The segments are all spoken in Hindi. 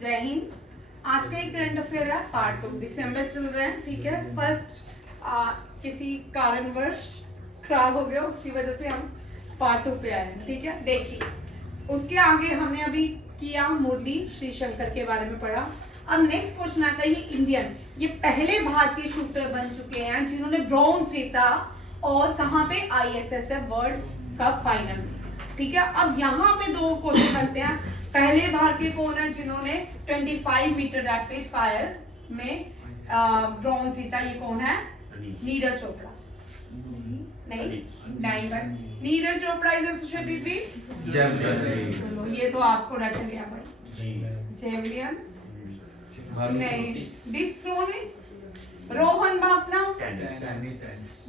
जय हिंद। आज का एक करंट अफेयर है पार्ट 2। दिसंबर चल रहा है, ठीक है। फर्स्ट किसी कारणवश खराब हो गया, उसकी वजह से हम पार्ट 2 पे आए हैं, ठीक है। देखिए, उसके आगे हमने अभी किया मुरली श्रीशंकर के बारे में पढ़ा। अब नेक्स्ट क्वेश्चन आता है, ये इंडियन, ये पहले भारतीय शूटर बन चुके हैं जिन्होंने ब्रॉन्ज जीता और कहाँ पे, ISSF वर्ल्ड कप फाइनल में, ठीक है। अब यहाँ पे दो क्वेश्चन बनते हैं। पहले भारतीय कौन है जिन्होंने 25 मीटर रैपिड फायर में ब्रॉन्ज जीता? ये कौन है? नीरज चोपड़ा। नहीं भाई, Neeraj Chopra is associated with javelin. चलो, ये तो आपको रट गया भाई। जेवलिन नहीं, disc throwing Rohan Bapna.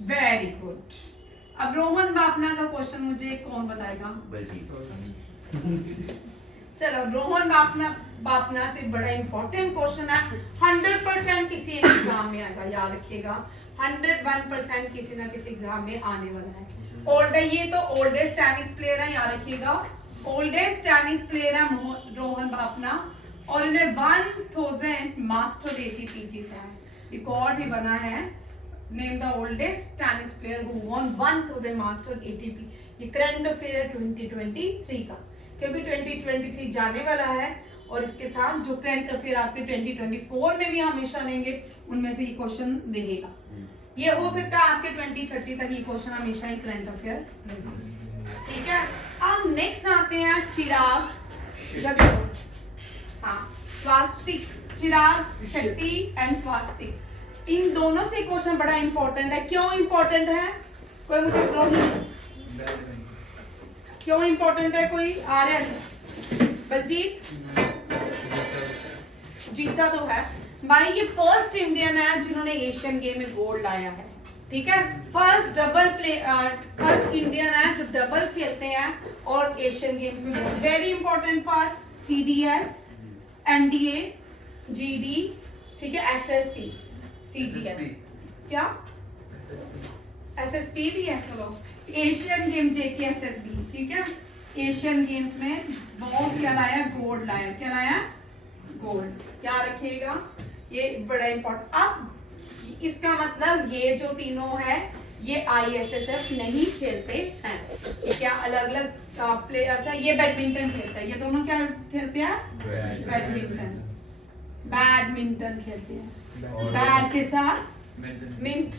Very good. अब रोहन बापना का क्वेश्चन मुझे कौन बताएगा? चलो, रोहन बापना से बड़ा इंपॉर्टेंट क्वेश्चन है, 100% किसी एग्जाम में आएगा, याद रखिएगा। 101% किसी ना किसी एग्जाम में आने वाला है। ये तो ओल्डेस्ट टेनिस प्लेयर है, याद रखिएगा। ओल्डेस्ट टेनिस प्लेयर है रोहन बापना, और इन्हें 1000 मास्टर ATP जीता है, रिकॉर्ड ही बना है। Name the oldest tennis player who won 1000 master ATP। ये करंट अफेयर 2023 का, क्योंकि 2023 जाने वाला है, और इसके साथ जो करंट अफेयर आपके 2024 में भी हमेशा लेंगे, उनमें से ये क्वेश्चन रहेगा। ये हो सकता है आपके 2030 तक ये क्वेश्चन हमेशा ही करंट अफेयर रहेगा, ठीक है। अब नेक्स्ट आते हैं चिराग, स्वास्तिक, चिराग शेट्टी एंड स्वास्तिक। इन दोनों से क्वेश्चन बड़ा इंपॉर्टेंट है। क्यों इंपॉर्टेंट है? कोई मुझे क्यों इंपॉर्टेंट है? कोई आ रहा है? बलजीत जीता तो है भाई। ये फर्स्ट इंडियन है जिन्होंने एशियन गेम में गोल्ड लाया है, ठीक है। फर्स्ट इंडियन है जो डबल खेलते हैं और एशियन गेम्स में gold. Very important for CDS, NDA, GD, ठीक है, SSC, CGL, क्या SSP भी है। चलो, एशियन गेम JKSSB, ठीक है। एशियन गेम्स में बहुत क्या लाया? गोल्ड लाया। क्या लाया? गोल्ड। क्या रखिएगा, ये बड़ा इंपॉर्टेंट। अब इसका मतलब ये जो तीनों है ये ISSF नहीं खेलते हैं। ये क्या अलग अलग प्लेयर था। ये बैडमिंटन खेलता है, ये दोनों क्या खेलते हैं? बैडमिंटन खेलते हैं, बैट के साथ मिंट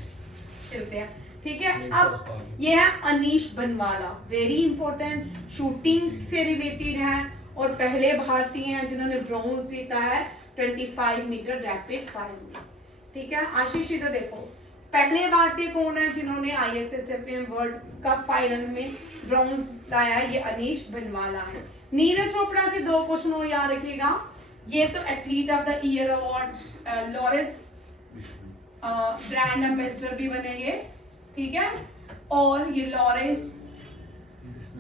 खेलते हैं, ठीक है। अब ये है अनीश बनवाला, वेरी इंपॉर्टेंट, शूटिंग से रिलेटेड है और पहले भारतीय हैं जिन्होंने ब्रॉन्ज जीता है 25 मीटर रैपिड फायर में, ठीक है। आशीष, इधर देखो, पहले भारतीय कौन है जिन्होंने ISSF वर्ल्ड कप फाइनल में ब्रॉन्ज लाया है? ये अनीश बनवाला है। नीरज चोपड़ा से दो क्वेश्चन और याद रखिएगा। ये तो athlete of the year award, Lawrence brand ambassador भी बनेंगे, ठीक है। और ये Lawrence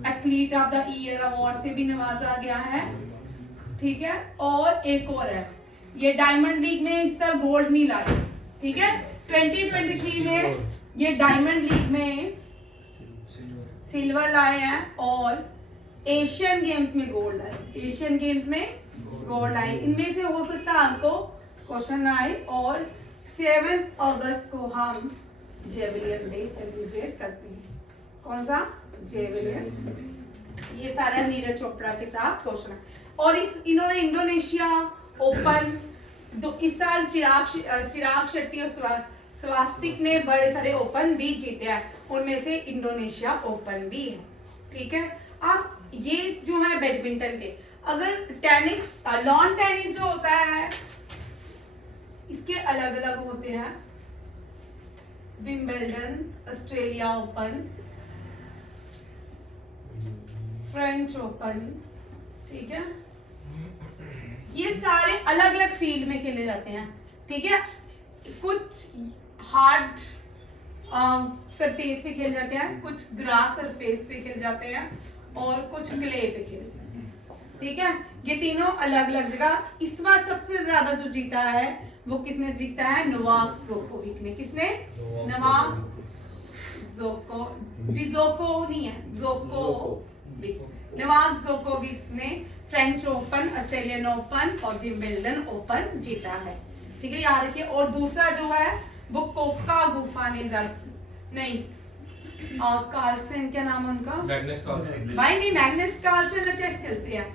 athlete of the year award से भी नवाजा गया है, ठीक है। और एक और है, ये डायमंड लीग में हिस्सा गोल्ड नहीं लाए, ठीक है। 2023 में ये डायमंड लीग में सिल्वर लाए हैं और एशियन गेम्स में गोल्ड लाए। एशियन गेम्स में गोल्ड लाए। इनमें से हो सकता है आपको क्वेश्चन आए। और 7 अगस्त को हम जेवलियन डे सेलिब्रेट करते हैं। कौन सा? जेवलियन। ये सारा नीरज चोपड़ा के साथ क्वेश्चन है। और इन्होंने इंडोनेशिया ओपन इस साल चिराग शेट्टी और स्वास्तिक ने बड़े सारे ओपन भी जीते हैं, उनमें से इंडोनेशिया ओपन भी है, ठीक है। अब ये जो है बैडमिंटन के, अगर टेनिस, लॉन टेनिस जो होता है इसके अलग अलग होते हैं। Wimbledon, Australia open, French open, ठीक है। ये सारे अलग अलग फील्ड में खेले जाते हैं, ठीक है। कुछ हार्ड सरफेस पे खेले जाते हैं, कुछ ग्रास सरफेस पे खेले जाते हैं और कुछ क्ले पे खेले जाते हैं, ठीक है। ये तीनों अलग अलग जगह। इस बार सबसे ज्यादा जो जीता है वो किसने जीता है? नोवाक जोकोविक ने। किसने? नोवाक जोको नहीं है, नोवाक जोकोविक ने फ्रेंच ओपन, ऑस्ट्रेलियन ओपन और विंबलडन ओपन जीता है। ठीक है, याद रखिए। और दूसरा जो है वो कोका गुफा ने नहीं कार्लसन, क्या नाम है उनका? Magnus Carlsen. भाई नहीं, मैग्नस कार्लसन चेस खेलते हैं,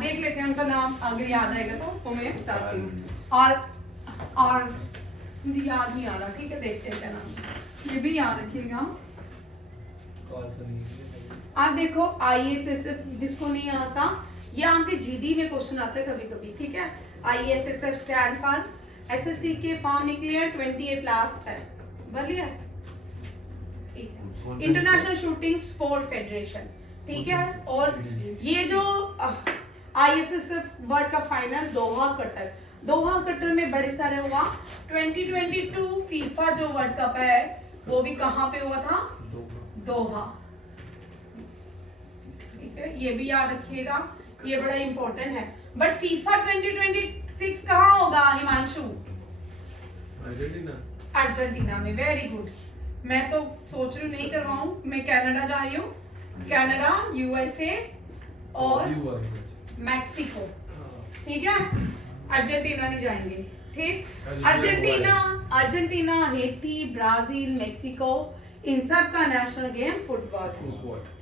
देख लेते हैं उनका नाम, अगर याद आएगा तो मैं बताती हूँ। और मुझे याद नहीं आ रहा, ठीक है, देखते हैं क्या नाम, ये भी याद रखिएगा। आप देखो ISSF जिसको नहीं आता, ये आपके GD में क्वेश्चन आता है कभी कभी, ठीक है। ISSF स्टैंड फॉर SSC के फॉर्म निकले 28 लास्ट है, बढ़िया, ठीक है। इंटरनेशनल शूटिंग स्पोर्ट फेडरेशन, ठीक है। और ये जो ISSF world cup final Doha Qatar में बड़े सारे हुआ। 2022 फीफा जो वर्ल्ड कप है वो भी कहाँ पे हुआ था? दोहा, ठीक है, ये भी याद रखिएगा, ये बड़ा इंपॉर्टेंट है। बट फीफा 2026 कहाँ होगा हिमांशु? अर्जेंटीना में, वेरी गुड। मैं तो सोच रही हूँ नहीं करवाऊं, मैं कनाडा जा रही हूँ, कनाडा, USA और मैक्सिको, ठीक है, अर्जेंटीना नहीं जाएंगे, ठीक। अर्जेंटीना, हेती, ब्राजील, मेक्सिको, इन सब का नेशनल गेम फुटबॉल है।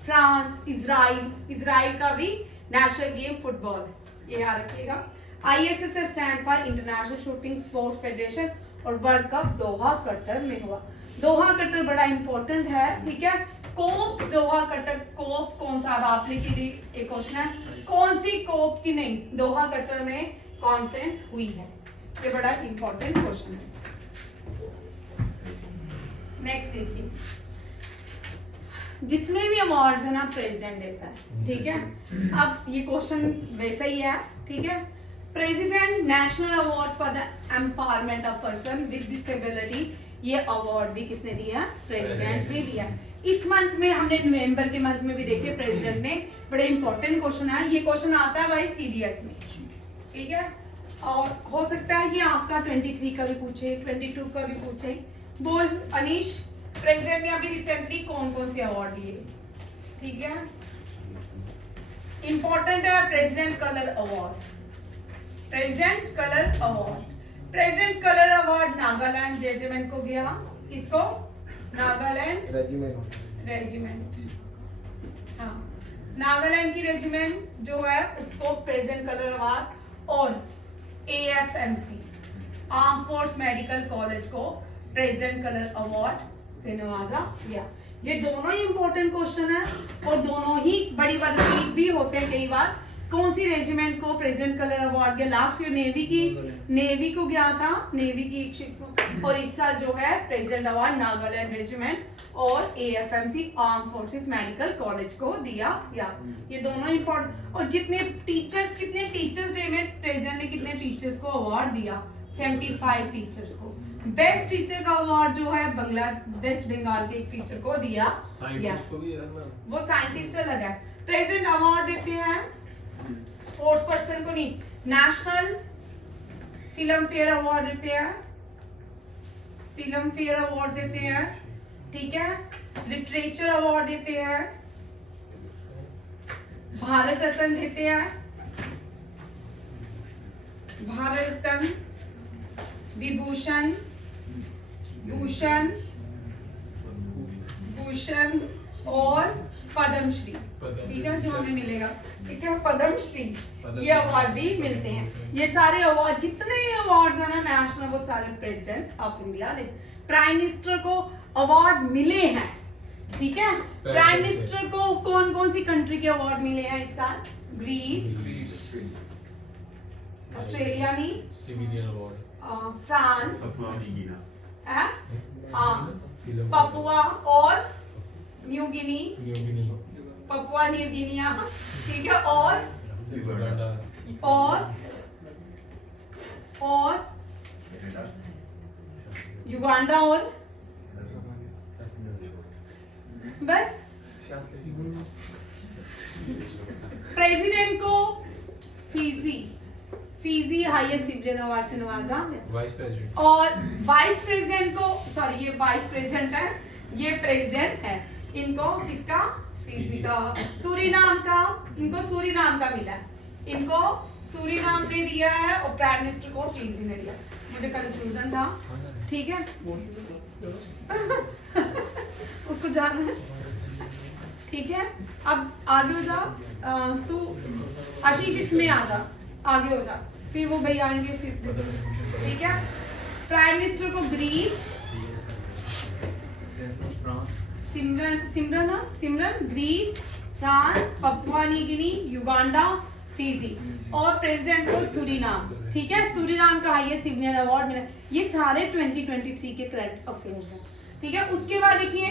फ्रांस, इजराइल का भी नेशनल गेम फुटबॉल है, ये याद रखिएगा। ISSF stand for international shooting sport federation और वर्ल्ड कप दोहा कतर में हुआ। दोहा कतर बड़ा इंपॉर्टेंट है, ठीक है। कोप दोहा कतर, कोप कौन सा? अब आप लिखिए, एक क्वेश्चन है, कौन सी कोप की नहीं दोहा कतर में कॉन्फ्रेंस हुई है, ये बड़ा इंपॉर्टेंट क्वेश्चन है। नेक्स्ट देखिए, जितने भी अवार्ड्स है ना प्रेसिडेंट देता है, ठीक है। अब ये क्वेश्चन वैसा ही है, ठीक है। President national awards for the empowerment of person with disability, ये अवार्ड भी किसने दिया? प्रेसिडेंट ने दिया। इस मंथ में हमने नवंबर के मंथ में भी देखे प्रेसिडेंट ने, बड़े इंपॉर्टेंट क्वेश्चन है, ये क्वेश्चन आता है भाई CDS में, ठीक है। और हो सकता है कि आपका 23 का भी पूछे, 22 का भी पूछे। बोल अनीश, प्रेसिडेंट ने अभी रिसेंटली कौन कौन से अवार्ड दिए? ठीक है, इंपॉर्टेंट है president colour award, president colour award. President colour award Nagaland regiment को गया, किसको? नागालैंड रेजिमेंट, हाँ, नागालैंड की रेजिमेंट जो है उसको प्रेसिडेंट कलर अवार्ड। और AFMC arm force medical college को प्रेसिडेंट कलर अवार्ड से नवाजा गया। ये दोनों ही इंपॉर्टेंट क्वेश्चन है और दोनों ही बड़ी बार रिपीट भी होते हैं कई बार। कौन सी रेजिमेंट को प्रेसिडेंट कलर अवार्ड गया? लास्ट ईयर नेवी को गया था, नेवी की एक शिप को। और इस साल जो है प्रेसिडेंट अवार्ड नागालैंड रेजिमेंट और AFMC arm forces medical college को दिया गया। ये दोनों इंपॉर्टेंट। और जितने टीचर्स, कितने टीचर्स डे में प्रेसिडेंट ने कितने टीचर्स को अवार्ड दिया? 75 टीचर्स को। बेस्ट टीचर का अवार्ड जो है वेस्ट बंगाल के एक टीचर को दिया गया, वो साइंटिस्ट अलग है। प्रेसिडेंट अवार्ड देते हैं स्पोर्ट्स पर्सन को नहीं, नेशनल फिल्म फेयर अवार्ड देते हैं, फिल्म फेयर अवार्ड देते हैं, ठीक है। लिटरेचर अवार्ड देते हैं, भारत रत्न देते हैं, भारत रत्न, विभूषण, भूषण, भूषण और पद्मश्री, ठीक है, जो हमें मिलेगा, ठीक है, पद्मश्री, ये अवार्ड भी मिलते हैं। ये सारे अवार्ड, जितने अवार्ड्स है ना नेशनल, वो सारे president of India they. Prime minister को अवार्ड मिले हैं, ठीक है। प्राइम मिनिस्टर को कौन कौन सी कंट्री के अवार्ड मिले हैं इस साल? ग्रीस, ऑस्ट्रेलिया नहीं, सिविलियन अवार्ड, फ्रांस, पपुआ और New Guinea, Papua new Guinea, ठीक है, और युगांडा और बस। प्रेसिडेंट को फीजी हाईएस्ट सिविलियन अवार्ड से नवाजा। वाइस प्रेसिडेंट और वाइस प्रेसिडेंट को, सॉरी ये वाइस प्रेसिडेंट है, ये प्रेसिडेंट है, इनको किसका? फिजी का। सूरीनाम का, इनको सूरीनाम का मिला है, इनको सूरीनाम ने दिया है और प्राइम मिनिस्टर को फिजी ने दिया। मुझे कंफ्यूजन था, ठीक है। उसको जाना है, ठीक है। अब आगे हो जा, तू आशीष इसमें आ जा, आगे हो जा, फिर वो भाई आएंगे फिर, ठीक है। प्राइम मिनिस्टर को Greece, Simran Greece, France, Papua New Guinea, Uganda, Fiji, और प्रेसिडेंट को सूरीनाम, ठीक है। सूरीनाम का ये सिविलियन अवार्ड मिला। ये सारे 2023 के करंट अफेयर्स हैं, ठीक है। उसके बाद देखिए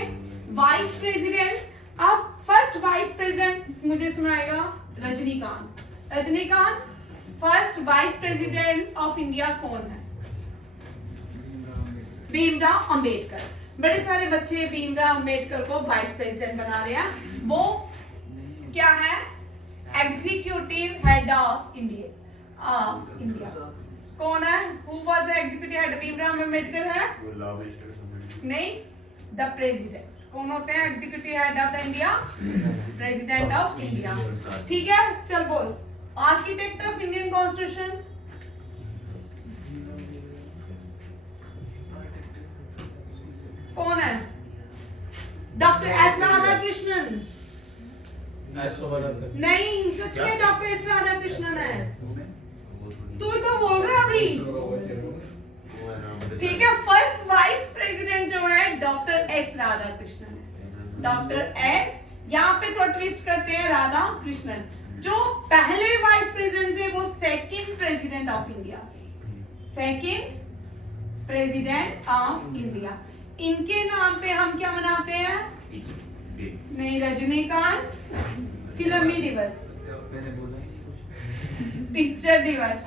वाइस प्रेसिडेंट। अब फर्स्ट वाइस प्रेसिडेंट मुझे सुनाएगा Rajinikanth. Rajinikanth first vice president of India कौन है? भीमराव अंबेडकर। बड़े सारे बच्चे भीमराव अंबेडकर को वाइस प्रेसिडेंट बना रहे हैं। वो क्या है? Executive head of India. कौन है? Who was the executive head? Bhimrao Ambedkar है? नहीं, द प्रेसिडेंट। कौन होते हैं executive head of the India? President of India, ठीक है। चल बोल, आर्किटेक्ट ऑफ इंडियन कॉन्स्टिट्यूशन। कौन है? Doctor S Radhakrishnan. नहीं, सच में डॉक्टर एस राधाकृष्णन है। तू तो बोल रहा अभी, ठीक है। फर्स्ट वाइस प्रेसिडेंट जो है डॉक्टर एस राधाकृष्णन है। डॉक्टर एस, यहाँ पे तो ट्विस्ट करते हैं राधा कृष्णन। जो पहले वाइस प्रेसिडेंट थे वो सेकंड प्रेसिडेंट ऑफ इंडिया थे। Second president of India. इनके नाम पे हम क्या मनाते हैं? नहीं, रजनीकांत फिल्मी दिवस, टीचर दिवस,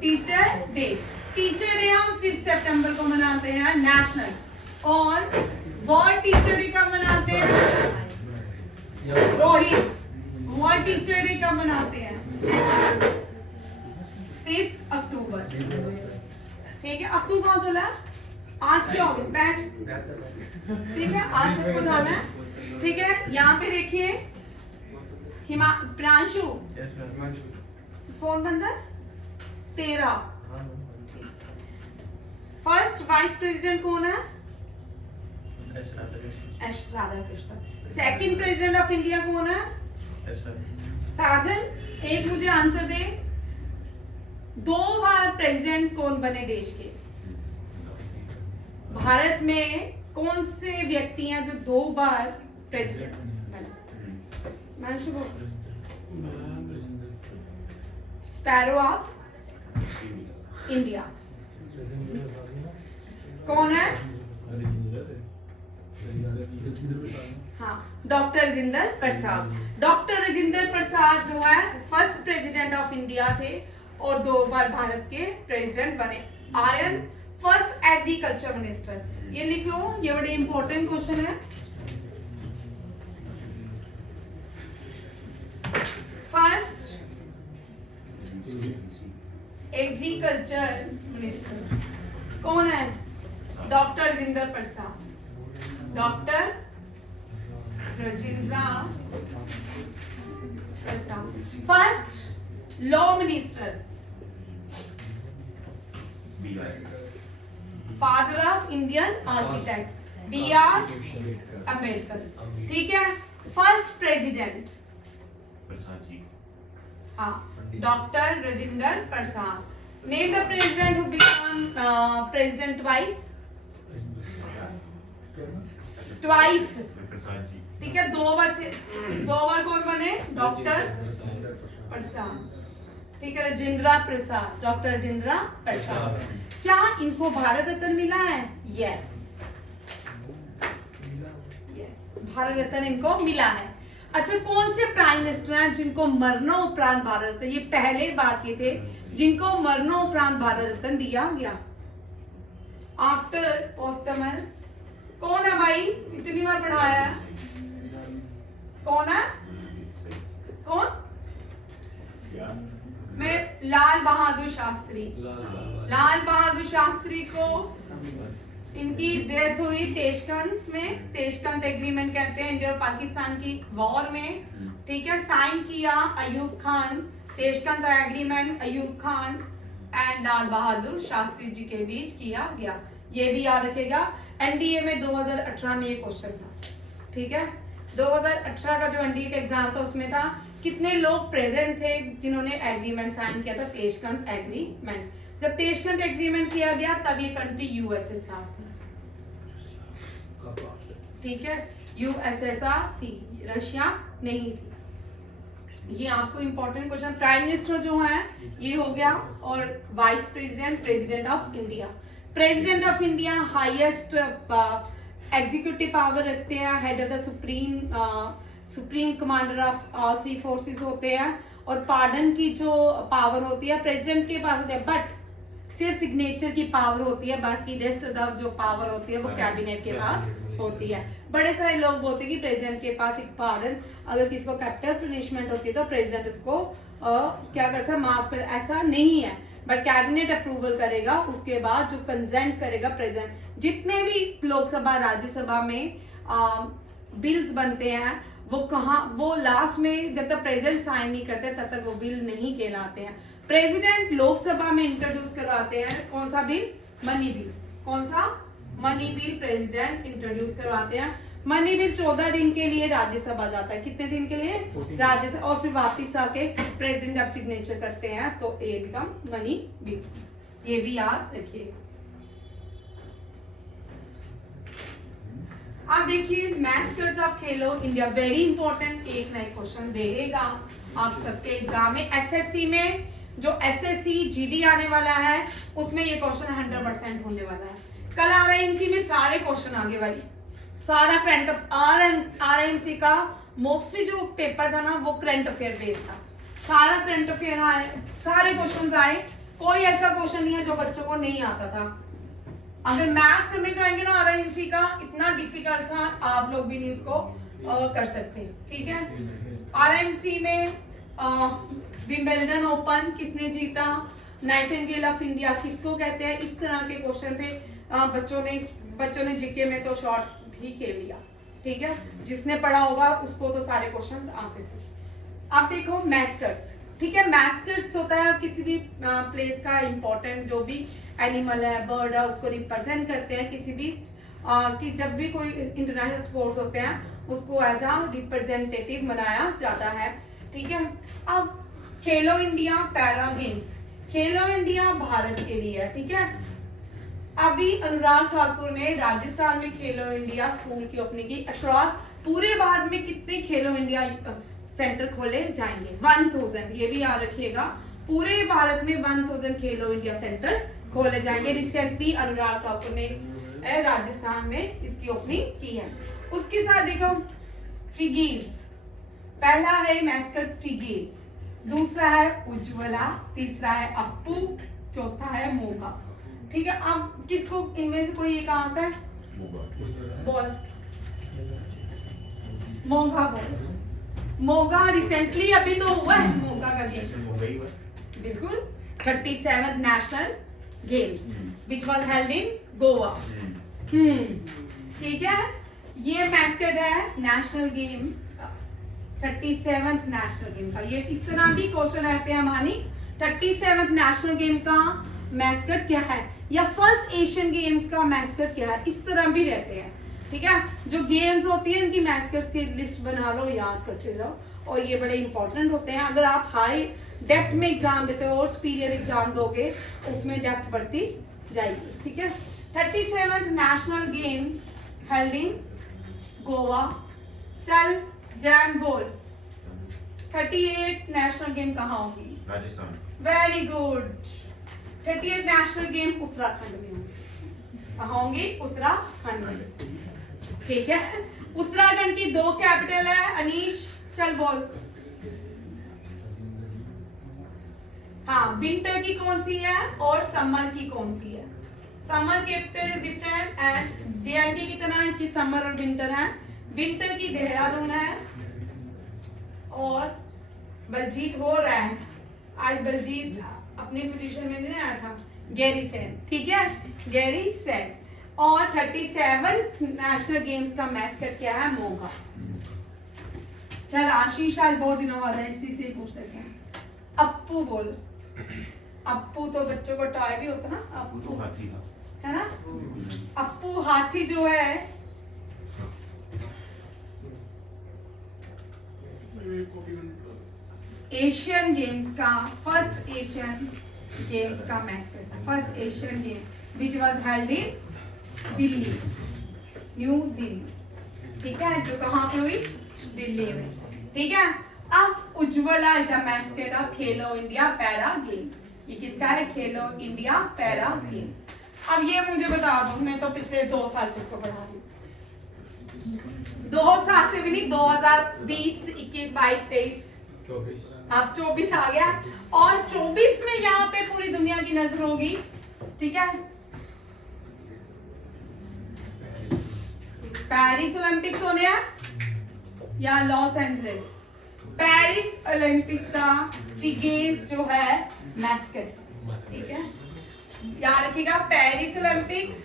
टीचर डे। टीचर डे हम 5 सितंबर को मनाते हैं नेशनल। और वर्ल्ड टीचर डे कब मनाते हैं? रोहित, वर्ल्ड टीचर डे कब मनाते हैं? 5 अक्टूबर, ठीक है। अब तू कहाँ चला? आज क्या हो गया? बैठ, ठीक है। आज सबको जाना है, ठीक है। यहाँ पे देखिए प्रांशु, फोन बंद है तेरा। फर्स्ट वाइस प्रेसिडेंट कौन है? S Radhakrishnan. Second president of India कौन है? साजन, एक मुझे आंसर दे। 2 बार प्रेसिडेंट कौन बने देश के? भारत में कौन से व्यक्ति हैं जो 2 बार प्रेसिडेंट बने? मानशु, स्पैरो ऑफ इंडिया कौन है? हाँ, डॉक्टर राजेंद्र प्रसाद। डॉक्टर राजेंद्र प्रसाद जो है फर्स्ट प्रेसिडेंट ऑफ इंडिया थे और 2 बार भारत के प्रेसिडेंट बने। आर्यन फर्स्ट एग्रीकल्चर मिनिस्टर। ये लिख लो, ये बड़े इंपॉर्टेंट क्वेश्चन है। फर्स्ट एग्रीकल्चर मिनिस्टर कौन है? Doctor Rajendra Prasad. Doctor Rajendra Prasad. First law minister, father of Indian architect, B.R. Ambedkar, ठीक है। फर्स्ट प्रेसिडेंट, हाँ, doctor Rajendra Prasad. Name the president who become president twice, ठीक है। 2 बार कौन बने? डॉक्टर प्रसाद, ठीक है। राजेंद्र प्रसाद, डॉक्टर राजेंद्र प्रसाद। क्या इनको भारत रत्न मिला है? यस, भारत रत्न इनको मिला है। अच्छा, कौन से प्राइम मिनिस्टर हैं जिनको मरणोपरांत भारत रत्न? ये पहले भारतीय थे जिनको मरणोपरांत भारत रत्न दिया गया। आफ्टर पोस्टमस कौन है भाई? इतनी बार पढ़ाया है। कौन है? कौन? मैं लाल बहादुर शास्त्री। लाल बहादुर शास्त्री को इनकी डेथ हुई तेशकंद में, तेशकंद एग्रीमेंट कहते हैं, इंडिया और पाकिस्तान की वॉर में, ठीक है। साइन किया अयूब खान, तेशकंद एग्रीमेंट अयूब खान एंड लाल बहादुर शास्त्री जी के बीच किया गया। ये भी याद रखेगा, एनडीए में 2018 में ये क्वेश्चन था, ठीक है। 2018 का जो एनडीए का एग्जाम था उसमें था कितने लोग प्रेजेंट थे जिन्होंने एग्रीमेंट साइन किया था, तेशकंद एग्रीमेंट। जब तेशकंद एग्रीमेंट किया गया तब ये कंट्री यूएसएसआर थी, ठीक है, यूएसएसआर थी, रशिया नहीं थी। ये आपको इंपॉर्टेंट क्वेश्चन। प्राइम मिनिस्टर जो है ये हो गया, और vice president, president of India. President of India highest executive power रखते हैं, head of the supreme commander of all three forces होते हैं, और पार्डन की जो पावर होती है प्रेसिडेंट के पास होती है, बट सिर्फ सिग्नेचर की पावर होती है, बाकी रेस्ट ऑफ जो पावर होती है वो कैबिनेट के पास होती है। बड़े सारे लोग बोलते हैं कि प्रेसिडेंट के पास एक पार्डन, अगर किसी को कैपिटल पनिशमेंट होती है तो प्रेसिडेंट उसको क्या करता है, माफ कर, ऐसा नहीं है, बट कैबिनेट अप्रूवल करेगा, उसके बाद जो कंसेंट करेगा प्रेसिडेंट। जितने भी लोकसभा राज्यसभा में बिल्स बनते हैं वो लास्ट में जब तक प्रेसिडेंट साइन नहीं करते तब तक वो बिल नहीं कहलाते हैं। प्रेसिडेंट लोकसभा में इंट्रोड्यूस करवाते हैं कौन सा बिल, मनी बिल। कौन सा, मनी बिल प्रेसिडेंट इंट्रोड्यूस करवाते हैं। मनी बिल 14 दिन के लिए राज्यसभा जाता है, कितने दिन के लिए, राज्यसभा, और फिर वापिस आके प्रेसिडेंट जब सिग्नेचर करते हैं तो ये बिकम मनी बिल। ये भी याद रखिएगा। आप देखिए मैस्कर्स of Khelo India, very important, एक नए क्वेश्चन देगा आप सबके एग्जाम में। एसएससी में जो एसएससी जीडी आने वाला है उसमें ये क्वेश्चन 100% होने वाला है। कल आरएमसी में सारे क्वेश्चन आगे भाई, सारा करंट आरएमसी का मोस्टली जो पेपर था ना वो करंट अफेयर बेस्ड था, सारा करंट अफेयर आए, सारे क्वेश्चन आए, कोई ऐसा क्वेश्चन नहीं है जो बच्चों को नहीं आता था। अगर मैथ करने जाएंगे ना आरएमसी का, इतना डिफिकल्ट था, आप लोग भी नहीं उसको कर सकते, ठीक है। आरएमसी में विंबलडन ओपन किसने जीता, नाइटिंगेल ऑफ इंडिया किसको कहते हैं, इस तरह के क्वेश्चन थे। बच्चों ने जीके में तो शॉर्ट ही खेल लिया, ठीक है, जिसने पढ़ा होगा उसको तो सारे क्वेश्चंस आते थे। अब देखो मैस्कर्स, ठीक है, मैस्कर्स होता है किसी भी प्लेस का इंपॉर्टेंट जो भी एनिमल है, बर्ड है, उसको रिप्रेजेंट करते हैं किसी भी कि जब भी कोई इंटरनेशनल स्पोर्ट्स होते हैं उसको एज अ रिप्रेजेंटेटिव बनाया जाता है, ठीक है। अब खेलो इंडिया पैरा गेम्स, खेलो इंडिया भारत के लिए है, ठीक है। अभी अनुराग ठाकुर ने राजस्थान में खेलो इंडिया स्कूल की ओपनिंग की। अक्रॉस पूरे भारत में कितने खेलो इंडिया सेंटर खोले जाएंगे, 1000, ये भी याद रखिएगा, पूरे भारत में 1000 खेलो इंडिया सेंटर खोले जाएंगे। रिसेंटली अनुराग ठाकुर ने राजस्थान में इसकी ओपनिंग की है। उसके साथ देखो फ्रिगीज, पहला है मैस्कट फ्रिगीज, दूसरा है उज्ज्वला, तीसरा है अप्पू, चौथा है मोगा, ठीक है। अब किसको इनमें से कोई एक आता है, बोल, मोगा बोल। मोगा रिसेंटली अभी तो हुआ है मोगा का गेम, बिल्कुल, 37th national games which was held in Goa, ठीक है। ये मैस्कट है national game, 37th national game का। ये इस तरह भी क्वेश्चन रहते हैं हमारी, 37th नेशनल गेम का मैस्कट क्या है, या फर्स्ट एशियन गेम्स का मैस्कट क्या है, इस तरह भी रहते हैं, ठीक है। जो गेम्स होती है इनकी मैस्कट्स की लिस्ट बना लो, याद करते जाओ, और ये बड़े इंपॉर्टेंट होते हैं। अगर आप हाई डेप्थ में एग्जाम देते हो और सुपीरियर एग्जाम दोगे उसमें डेप्थ बढ़ती जाएगी, ठीक है। 37th national games held in Goa. चल जैन बोल, 38 नेशनल गेम कहाँ होगी, Rajasthan. Very good, 38 national game Uttarakhand में होंगी, कहाँ होंगी, उत्तराखंड में, ठीक है। उत्तराखंड की 2 कैपिटल है, अनीश चल बोल। हाँ, विंटर की कौन सी है और समर की कौन सी है। Summer capital is different and J&K की तरह इसकी समर और विंटर है। विंटर की देहरादून है और बलजीत हो रहा है, आज बलजीत अपनी पोजीशन में नहीं आया था, गैरीसैंण, ठीक है, गैरीसैंण। और 37th नेशनल गेम्स का मैस्कट क्या है? मोगा। चल आशीष आज बहुत दिनों बाद है, इसी से पूछ लेते हैं। अप्पू बोल। अप्पू तो बच्चों को टॉय भी होता ना, अप्पू तो हाथी था, है ना? अप्पू हाथी जो है एशियन गेम्स का फर्स्ट एशियन गेम्स का मैस्कट था, first Asian game which was held in Delhi, new Delhi, ठीक है, जो कहाँ पे हुई? दिल्ली में, ठीक है। अब उज्ज्वला का mascot of Khelo India para game, ये किसका है? खेलो इंडिया पैरा गेम। अब ये मुझे बता दो, मैं तो पिछले 2 साल से इसको पढ़ा रही हूँ, 2 साल से भी नहीं, 2020, 21, 22, 23, 24, अब 24 आ गया, और 24 में यहाँ पे पूरी दुनिया की नजर होगी, ठीक है। पेरिस ओलंपिक्स होने हैं या लॉस एंजलिस? पेरिस ओलंपिक्स का गेम्स जो है मैस्कट, ठीक है, याद रखिएगा। पेरिस ओलंपिक्स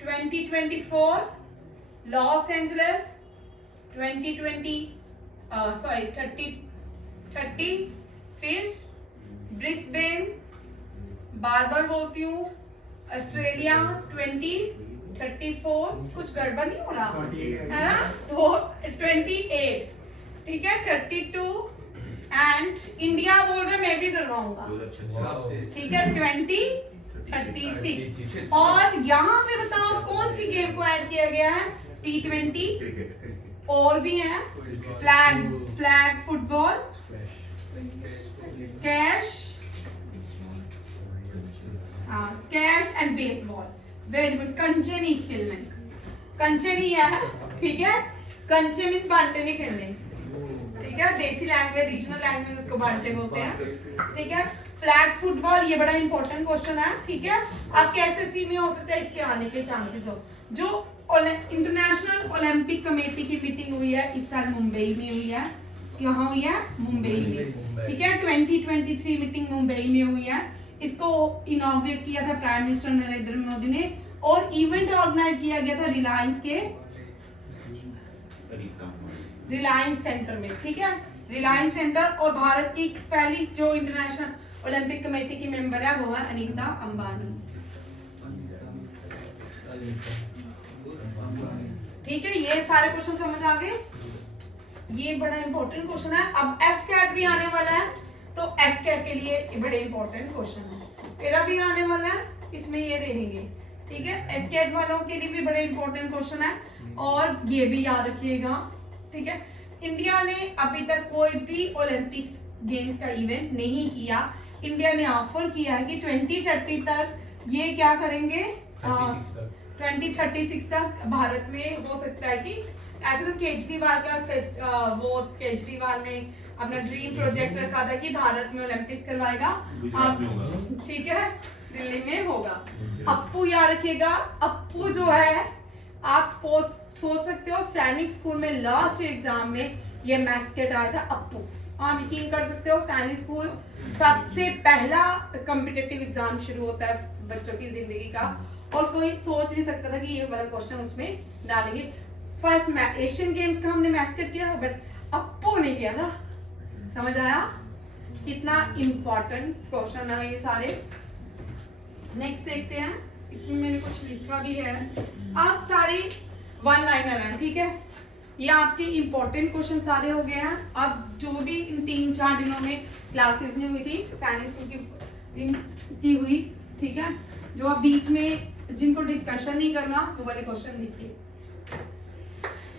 2024, लॉस एंजलिस 30, फिर ब्रिस्बेन, बार बार बोलती हूँ, ऑस्ट्रेलिया 2034, कुछ गड़बड़ नहीं हो रहा है ना? तो 28, ठीक है, 32 एंड इंडिया बोल रहे, मैं भी करवाऊंगा, 2036, ठीक है, 2036। और यहाँ पे बताओ कौन सी गेम को ऐड किया गया है? T20, क्रिकेट, और भी है, flag football, skies, skies and baseball. Very good. कंचे नहीं खेलने, कंचे नहीं है, ठीक है, कंचे मीन बांटे नहीं खेलने, ठीक है, देसी लैंग्वेज, रीजनल लैंग्वेज उसको बांटे बोलते हैं, ठीक है। फ्लैग फुटबॉल, ये बड़ा इंपॉर्टेंट क्वेश्चन है, ठीक है। आपके एसएससी में हो सकता है इसके आने के चांसेस हो। जो इंटरनेशनल ओलंपिक कमेटी की मीटिंग हुई है इस साल मुंबई में हुई है, कहाँ हुई है? मुंबई में, ठीक है। 2023 मीटिंग मुंबई में हुई है, इसको इनॉग्रेट किया था प्राइम मिनिस्टर नरेंद्र मोदी ने, और इवेंट ऑर्गेनाइज किया गया था रिलायंस के रिलायंस सेंटर में, ठीक है, रिलायंस सेंटर। और भारत की पहली जो इंटरनेशनल ओलंपिक कमेटी की मेंबर है वो है अनीता अंबानी, ठीक है। ये सारे क्वेश्चन समझ आ गए, ये बड़ा इंपॉर्टेंट क्वेश्चन है। अब एफ कैट भी आने वाला है, तो एफ कैट के लिए बड़े इंपॉर्टेंट क्वेश्चन है। तेरा भी आने वाला है, इसमें ये रहेंगे, ठीक है। एफ कैट वालों के लिए भी बड़े इंपॉर्टेंट क्वेश्चन है, और ये भी याद रखिएगा, ठीक है। इंडिया ने अभी तक कोई भी ओलंपिक्स गेम्स का इवेंट नहीं किया। इंडिया ने ऑफर किया है कि 2030 तक ये क्या करेंगे, 2036 तक भारत में हो सकता है कि, ऐसे तो केजरीवाल का वो केजरीवाल ने अपना ड्रीम प्रोजेक्ट रखा था कि भारत में ओलंपिक्स करवाएगा, ठीक है, दिल्ली में होगा। अप्पू याद रखिएगा, अप्पू जो है, आप सोच सकते हो सैनिक स्कूल में लास्ट एग्जाम में ये मैस्कट आया था अप्पू। आप यकीन कर सकते हो, सैनिक स्कूल सबसे पहला कॉम्पिटिटिव एग्जाम शुरू होता है बच्चों की जिंदगी का, और कोई सोच नहीं सकता था कि ये वाला क्वेश्चन उसमें डालेंगे। फर्स्ट एशियन गेम्स का हमने मैस्कट किया था, बट अप्पू ने किया था, समझ आया? कितना इंपॉर्टेंट क्वेश्चन है ये सारे। नेक्स्ट देखते हैं, इसमें मैंने कुछ लिखा भी है। आप सारे वन लाइनर हैं, ठीक है, ये आपके इंपॉर्टेंट क्वेश्चन सारे हो गए हैं। अब जो भी इन 3-4 दिनों में क्लासेस नहीं हुई थी, सैनिक स्कूल की हुई, ठीक है, जो आप बीच में जिनको डिस्कशन नहीं करना वो वाले क्वेश्चन लिखिए।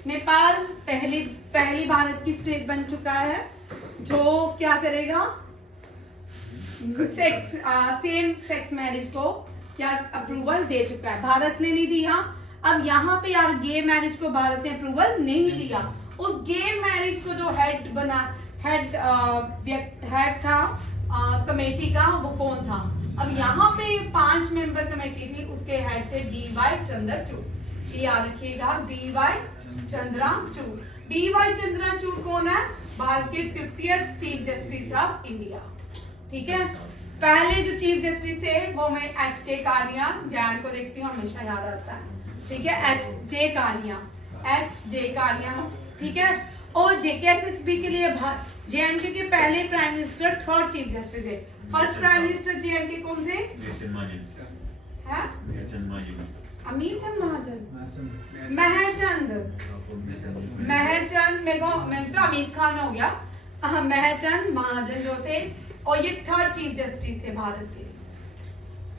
नेपाल पहली भारत की स्टेट बन चुका है जो क्या करेगा, सेम सेक्स मैरिज को क्या अप्रूवल दे चुका है। भारत ने नहीं दिया। अब यहाँ पे यार गे मैरिज को भारत ने अप्रूवल नहीं दिया। उस गे मैरिज को जो हेड था कमेटी का, वो कौन था? अब यहाँ पे 5 मेंबर कमेटी थी, उसके हेड थे DY चंद्रचूड़। याद रखिएगा, DY चंद्रचूड़। DY चंद्रचूड़ कौन है? भारत के 50th chief justice of India, ठीक है। पहले जो चीफ जस्टिस थे वो मैं एच के कानिया, जैन को देखती हूँ हमेशा याद आता है, ठीक है, एच जे कानिया, ठीक है। और जेकेएसएसबी के लिए जेएनके के पहले prime minister third chief justice थे। फर्स्ट प्राइम मिनिस्टर जेएनके कौन थे? हैं? अमीर चंद महाजन, महरचंद मेरे को अमीर खान हो गया, महरचंद महाजन जो थे, और ये थर्ड चीफ जस्टिस थे भारत के,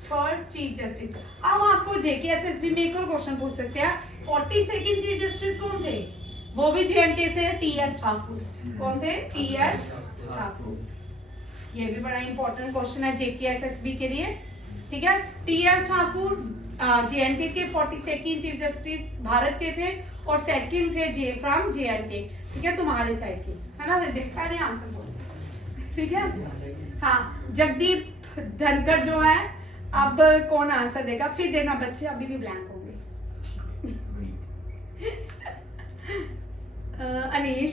थर्ड चीफ जस्टिस। अब आपको जेकेएसएसबी में एक और क्वेश्चन पूछ सकते हैं, 42nd चीफ जस्टिस कौन थे? वो भी जेएनके से, टीएस ठाकुर। कौन थे? टीएस ठाकुर। ये भी बड़ा इंपॉर्टेंट क्वेश्चन है जेकेएसएसबी के लिए, ठीक है। टीएस ठाकुर जेएनके के 42nd चीफ जस्टिस भारत के थे, और सेकंड थे फ्रॉम जेएनके, ठीक है, तुम्हारे साइड के, है ना, दिखता नहीं आंसर बोलो, ठीक है। हाँ, जगदीप धनखड़ जो है, अब कौन आंसर देगा? फिर देना बच्चे, अभी भी ब्लैंक होंगे। अनीश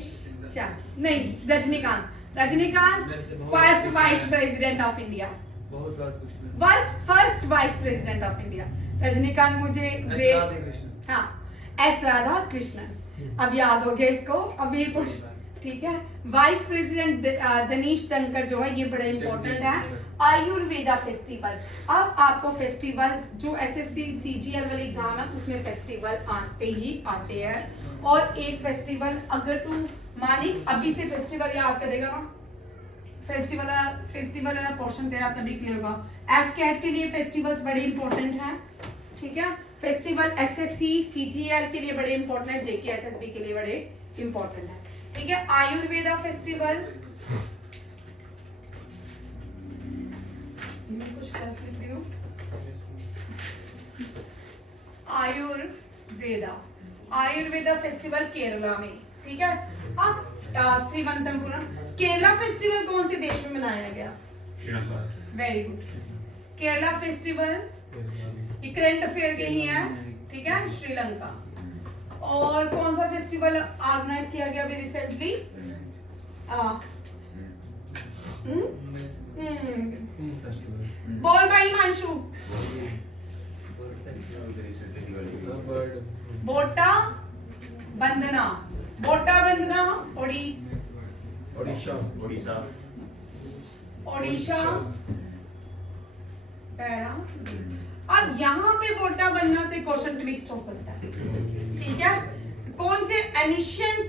नहीं, Rajinikanth first vice president of India, बहुत बार पूछना। First vice president of India Rajinikanth. मुझे हाँ, एस राधा कृष्णन, अब याद हो गया इसको, अब ये कुछ, ठीक है। वाइस प्रेसिडेंट दनीश धनखड़ जो है, ये बड़ा इंपॉर्टेंट है। आयुर्वेदा फेस्टिवल, अब आपको फेस्टिवल जो एसएससी सीजीएल वाले एग्जाम है उसमें फेस्टिवल आते ही आते हैं, और एक फेस्टिवल अगर तुम मानिक अभी से फेस्टिवल याद करेगा ना, फेस्टिवल वाला पोर्शन तेरा तभी क्लियर होगा। एफ कैट के लिए फेस्टिवल्स बड़े इंपॉर्टेंट हैं, ठीक है। फेस्टिवल एसएससी सीजीएल के लिए बड़े इंपॉर्टेंट है, जेकेएसएसबी के लिए बड़े इंपॉर्टेंट है, ठीक है। आयुर्वेदा फेस्टिवल, मैं कुछ लिख रही हूँ, आयुर्वेदा फेस्टिवल केरला में, ठीक है। अब त्रिवंतमपुरम, केरला फेस्टिवल कौन से देश में मनाया गया? वेरी गुड, केरला फेस्टिवल ये करंट अफेयर के ही है, ठीक है, श्रीलंका। और कौन सा फेस्टिवल ऑर्गेनाइज किया गया अभी रिसेंटली? बोल भाई मांशु। बोटा बंदना ओडिशा पैरा। अब यहाँ पे बोटा बंदना से क्वेश्चन ट्विस्ट हो सकता है, ठीक है। कौन से एनिशियंट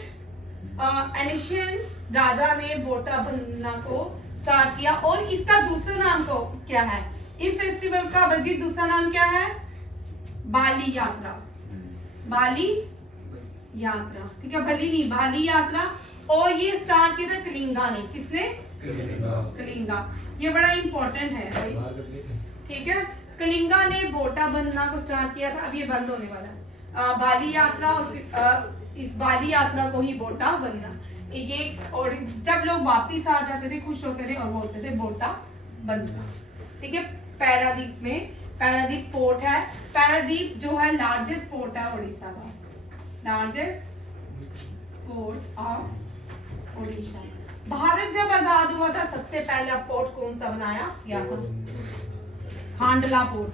राजा ने बोटा बंदना को स्टार्ट किया, और इसका दूसरा नाम तो क्या है? इस फेस्टिवल का बलजीत दूसरा नाम क्या है? बाली यात्रा, ठीक है, भली नहीं, बाली यात्रा। और ये स्टार्ट किया था कलिंगा ने, किसने? कलिंगा। ये बड़ा इंपॉर्टेंट है भाई, ठीक है। कलिंगा ने बोटा बंदना को स्टार्ट किया था, अब ये बंद होने वाला है बाली यात्रा, और इस बाली यात्रा को ही बोटा बंदना ये। और जब लोग वापिस आ जाते थे खुश होते थे और बोलते थे बोटा बंदना, ठीक है। पैरादीप में, पैरादीप पोर्ट है, पैरादीप जो है लार्जेस्ट पोर्ट है उड़ीसा का, largest port of Orissa. Bharat जब आजाद हुआ था सबसे पहला पोर्ट कौन सा बनाया गया था? खांडला पोर्ट।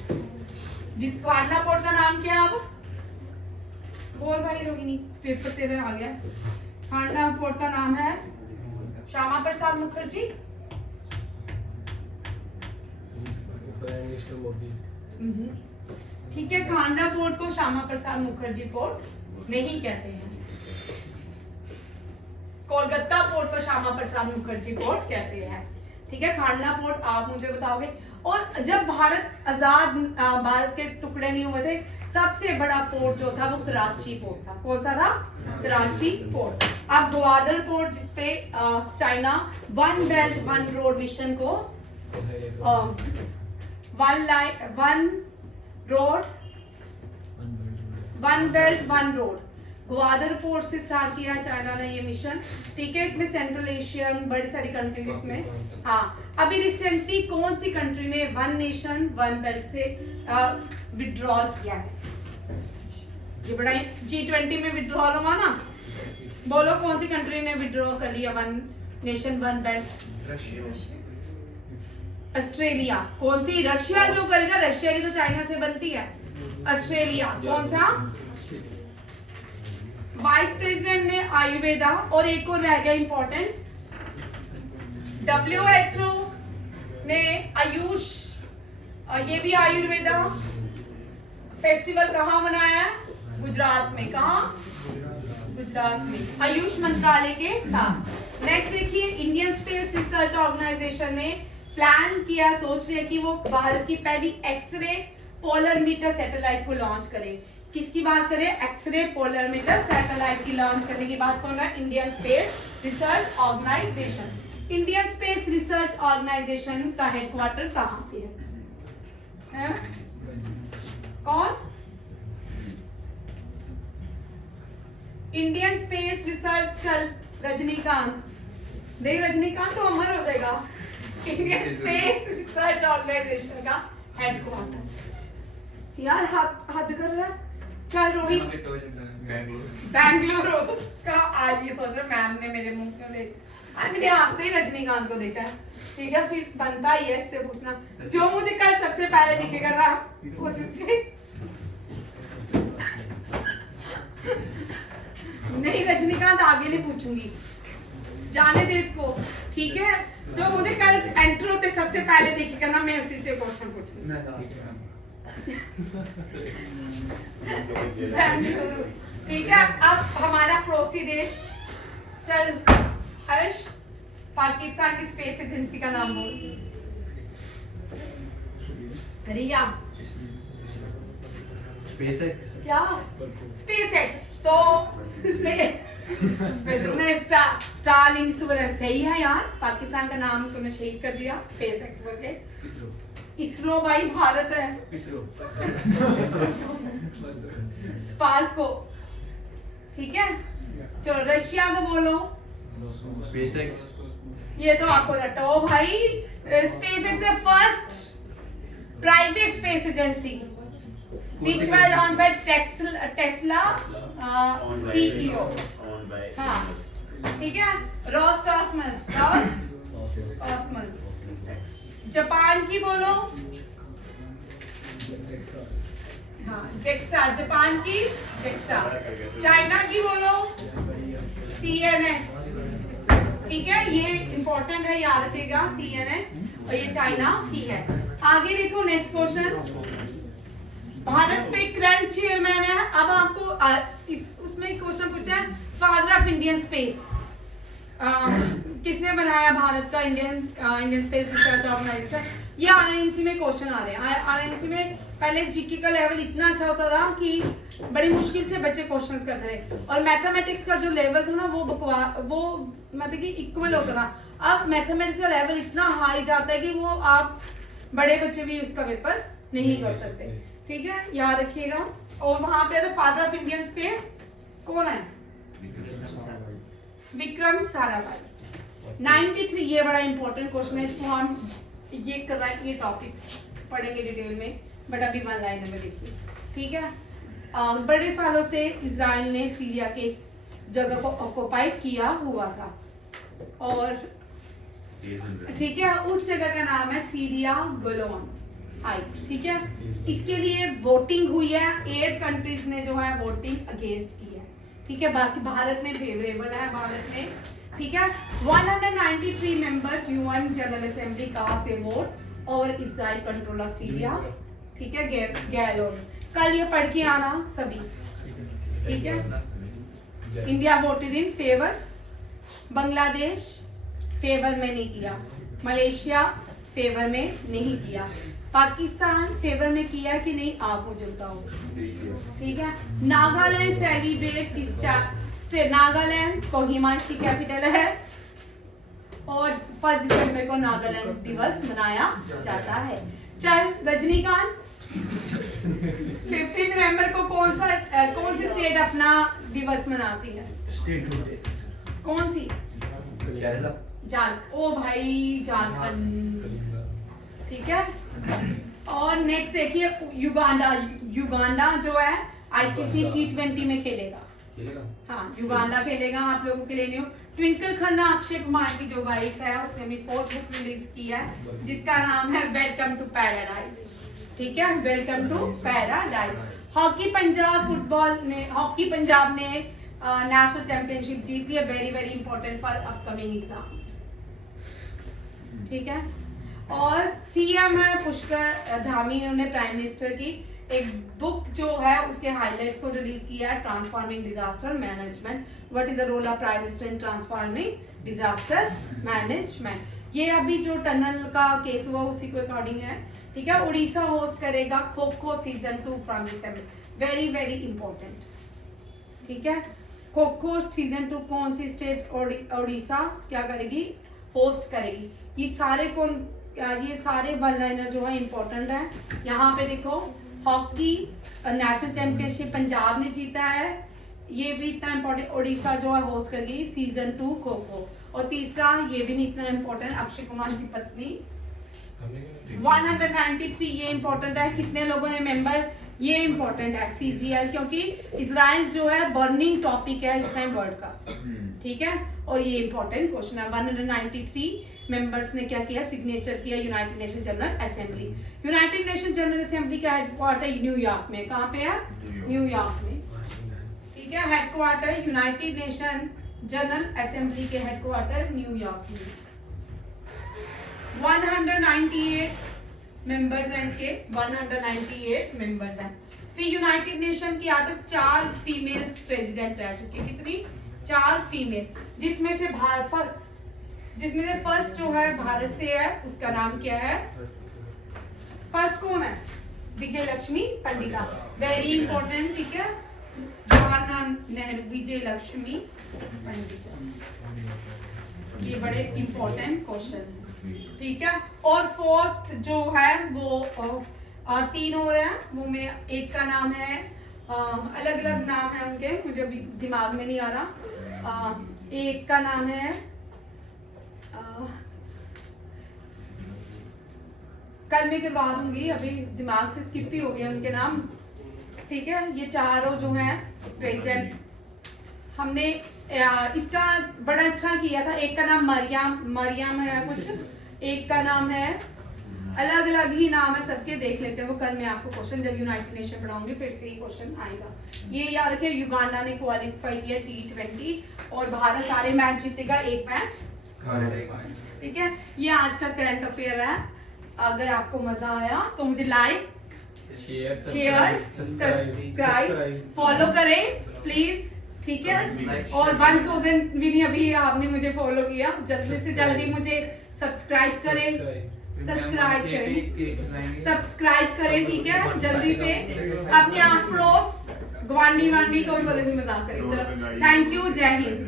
जिस खांडला पोर्ट का नाम क्या है? अब बोल भाई रोहिणी, पेपर तेरे आ गया। खांडला पोर्ट का नाम है श्यामा प्रसाद मुखर्जी, ठीक है। खांडला पोर्ट को श्यामा प्रसाद मुखर्जी पोर्ट नहीं कहते हैं, कोलकाता पोर्ट को श्यामा प्रसाद मुखर्जी पोर्ट कहते हैं, ठीक है। खांडला पोर्ट आप मुझे बताओगे। और जब भारत आजाद, भारत के टुकड़े नहीं हुए थे, सबसे बड़ा पोर्ट जो था वो कराची पोर्ट था। कौन सा था? कराची पोर्ट। अब ग्वादर पोर्ट जिसपे China one belt one road mission को one belt one road Gwadar port से स्टार्ट किया चाइना ने ये मिशन, ठीक है। इसमें सेंट्रल एशियन बड़ी सारी कंट्रीज इसमें, हाँ। अभी रिसेंटली कौन सी कंट्री ने वन नेशन वन बेल्ट से विड्रॉल किया है? ये बड़ा G20 में विड्रॉल हुआ ना, बोलो कौन सी कंट्री ने विड्रॉ कर लिया one nation one belt? Australia. कौन सी? रशिया जो करेगा, रशिया की तो चाइना से बनती है। ऑस्ट्रेलिया कौन सा? वाइस प्रेसिडेंट ने आयुर्वेदा। और एक और रह गया इंपॉर्टेंट, WHO ने आयुष, ये भी आयुर्वेदा फेस्टिवल कहाँ मनाया है? गुजरात में। कहाँ? गुजरात में, आयुष मंत्रालय के साथ। नेक्स्ट देखिए, इंडियन स्पेस रिसर्च ऑर्गेनाइजेशन ने प्लान किया, सोच रही है कि वो भारत की पहली एक्सरे पोलर मीटर सैटेलाइट को लॉन्च करे। किसकी बात करें? एक्सरे पोलर मीटर सैटेलाइट की लॉन्च करने की बात कौन है? Indian space research organisation. Indian space research organisation का हेडक्वार्टर कहाँ पे है? कौन? इंडियन स्पेस रिसर्च, चल रजनीकांत, देख रजनीकांत तो अमर हो जाएगा। इंडियन स्पेस रिसर्च ऑर्गेनाइजेशन का हेडक्वार्टर। यार हद कर रहा है। चल रोहित, बैंगलोर का। आज ये सोच रहा मैम ने मेरे मुंह क्यों देख, आज मैंने आते ही रजनीकांत को देखा है। ठीक है, फिर बनता ही है इससे पूछना, जो मुझे कल सबसे पहले दिखेगा ना उससे। नहीं रजनीकांत आगे नहीं पूछूंगी, जाने दे इसको। ठीक है, जो मुझे कल एंटर होते सबसे पहले दिखेगा ना, मैं उसी से क्वेश्चन पूछूंगी। ठीक है, अब हमारा पड़ोसी देश, चल हर्ष, पाकिस्तान की स्पेस एजेंसी का नाम बोल। रिया, SpaceX। क्या? SpaceX। तो स्टारलिंक सही है यार, पाकिस्तान का नाम तूने शहीद कर दिया SpaceX बोल के। इसरो भाई भारत है। स्पार्क को। ठीक है, चलो रशिया को बोलो। SpaceX। ये तो आपको रटा हो भाई। SpaceX is the first private space agency which was owned by Tesla CEO। हाँ, ठीक है, रॉसकॉस्मस। जापान की बोलो। हाँ, जेक्सा, जापान की जेक्सा। चाइना की बोलो CNS। ठीक है, ये इंपॉर्टेंट है, याद रखिएगा CNS, और ये चाइना की है। आगे देखो नेक्स्ट क्वेश्चन, भारत पे करंट चेयरमैन है। अब आपको उसमें क्वेश्चन पूछते हैं, फादर ऑफ इंडियन स्पेस किसने बनाया भारत का इंडियन स्पेस रिसर्च ऑर्गेनाइजेशन? ये RNC में क्वेश्चन आ रहे हैं। RNC में पहले जीके का लेवल इतना अच्छा होता था कि बड़ी मुश्किल से बच्चे क्वेश्चंस करते थे, और मैथमेटिक्स का जो लेवल था ना वो मतलब कि इक्वल होता था। अब मैथमेटिक्स का लेवल इतना हाई जाता है कि वो आप बड़े बच्चे भी उसका पेपर नहीं कर सकते। ठीक है, याद रखिएगा। और वहां पे फादर ऑफ इंडियन स्पेस कौन है? विक्रम साराभाई। 93, ये बड़ा इंपॉर्टेंट क्वेश्चन है, इसको हम ये कर रहे हैं, ये टॉपिक पढ़ेंगे डिटेल में, बट अभी वन लाइन में देखिए। ठीक है, बड़े सालों से इजराइल ने सीरिया के जगह को ऑक्युपाई किया हुआ था, और ठीक है, उस जगह का नाम है सीरिया गोलान हाइट। ठीक है, इसके लिए वोटिंग हुई है, 8 कंट्रीज ने जो है वोटिंग अगेंस्ट की है। ठीक है, बाकी भारत में फेवरेबल है, भारत में। ठीक है, 193 members UN general assembly cast a vote over Israel control of Syria. ठीक है, गैलोन, कल ये पढ़ के आना सभी। ठीक है, India voted in favour, Bangladesh favour में नहीं किया, मलेशिया फेवर में नहीं किया, पाकिस्तान फेवर में किया कि नहीं आप मुझे बताओ। ठीक है, नागालैंड सेलिब्रेट इस नागालैंड कोहिमा इसकी कैपिटल है, और 1 दिसंबर को नागालैंड दिवस मनाया जाता है। चल रजनीकांत, 15 नवंबर को कौन सी स्टेट अपना दिवस मनाती है? कौन सी? केरला। ओ भाई झारखंड। ठीक है, और नेक्स्ट देखिए युगांडा जो है ICC T20 में खेलेगा। खेलेगा। हाँ युगांडा खेलेगा। आप लोगों के लिए न्यू ट्विंकल खन्ना अक्षय कुमार की जो वाइफ है उसने अपनी 4th बुक रिलीज की है जिसका नाम है वेलकम टू पैराडाइज। ठीक है, welcome to paradise. Hockey Punjab ने नेशनल चैंपियनशिप जीत ली है। Very very important for upcoming exam. ठीक है, और सीएम है पुष्कर धामी, उन्होंने प्राइम मिनिस्टर की एक बुक जो है उसके हाइलाइट्स को रिलीज किया है, transforming disaster management, what is the role of prime minister in transforming disaster management. ये अभी जो टनल का केस हुआ उसी को अकॉर्डिंग है। ठीक है, उड़ीसा होस्ट करेगा kho kho season 2 from December. Very very important. ठीक है, खो खो सीजन 2 कौन सी स्टेट उड़ीसा क्या करेगी, होस्ट करेगी। ये सारे वन लाइनर जो है इंपॉर्टेंट है। यहाँ पे देखो, हॉकी नेशनल चैंपियनशिप पंजाब ने जीता है, ये भी इतना इम्पोर्टेंट। उड़ीसा जो है होस्ट करेगी सीजन 2 खो खो। और तीसरा ये भी नहीं इतना इम्पोर्टेंट, अक्षय कुमार की पत्नी 193, ये इम्पोर्टेंट है। कितने लोगों ने मेंबर, ये इम्पोर्टेंट है CGL, क्योंकि इजराइल जो है बर्निंग टॉपिक है इस टाइम वर्ल्ड का। ठीक है, और ये इम्पोर्टेंट क्वेश्चन है। 193 मेंबर्स ने क्या किया, सिग्नेचर किया United nation general assembly. United nation general assembly का हेडक्वार्टर न्यूयॉर्क में, कहाँ पे है, न्यूयॉर्क में। ठीक है, headquarter United nation general assembly के हेडक्वार्टर न्यूयॉर्क में। 198 मेंबर्स हैं इसके, 198 मेंबर्स हैं। फिर यूनाइटेड नेशन की आज तक 4 फीमेल प्रेसिडेंट रह चुकी। कितनी, 4 फीमेल, जिसमें से फर्स्ट जो है भारत से है, उसका नाम क्या है, फर्स्ट कौन है, विजय लक्ष्मी पंडिता। Very important. ठीक है, जवाहरलाल नेहरू, विजय लक्ष्मी पंडिता, ये बड़े इंपॉर्टेंट क्वेश्चन है। ठीक है, और 4th जो है वो 3 हो रहे हैं, वो में एक का नाम है, अलग अलग नाम है उनके, मुझे अभी दिमाग में नहीं आ रहा। एक का नाम है कल मैं करवा दूंगी, अभी दिमाग से स्किप ही हो गया उनके नाम। ठीक है, ये चारों जो हैं प्रेसिडेंट, हमने इसका बड़ा अच्छा किया था। एक का नाम मरियम है कुछ, एक का नाम है, अलग अलग ही नाम है सबके, देख लेते हैं वो कल मैं आपको क्वेश्चन जब यूनाइटेड नेशन पढ़ाऊंगी फिर से ये क्वेश्चन आएगा। ये याद रखिए, युगांडा ने क्वालिफाई किया T20 और भारत सारे मैच जीतेगा, एक मैच। ठीक है, ये आज का करंट अफेयर है। अगर आपको मजा आया तो मुझे लाइक शेयर सब्सक्राइब फॉलो करें प्लीज। ठीक है, और 1000 भी नहीं अभी आपने मुझे फॉलो किया, जल्दी से जल्दी मुझे सब्सक्राइब करें, सब्सक्राइब करें। ठीक है, जल्दी से अपने आस पड़ोस गवांडी वांडी को भी बोले मजाक करें। चलो, थैंक यू, जय हिंद।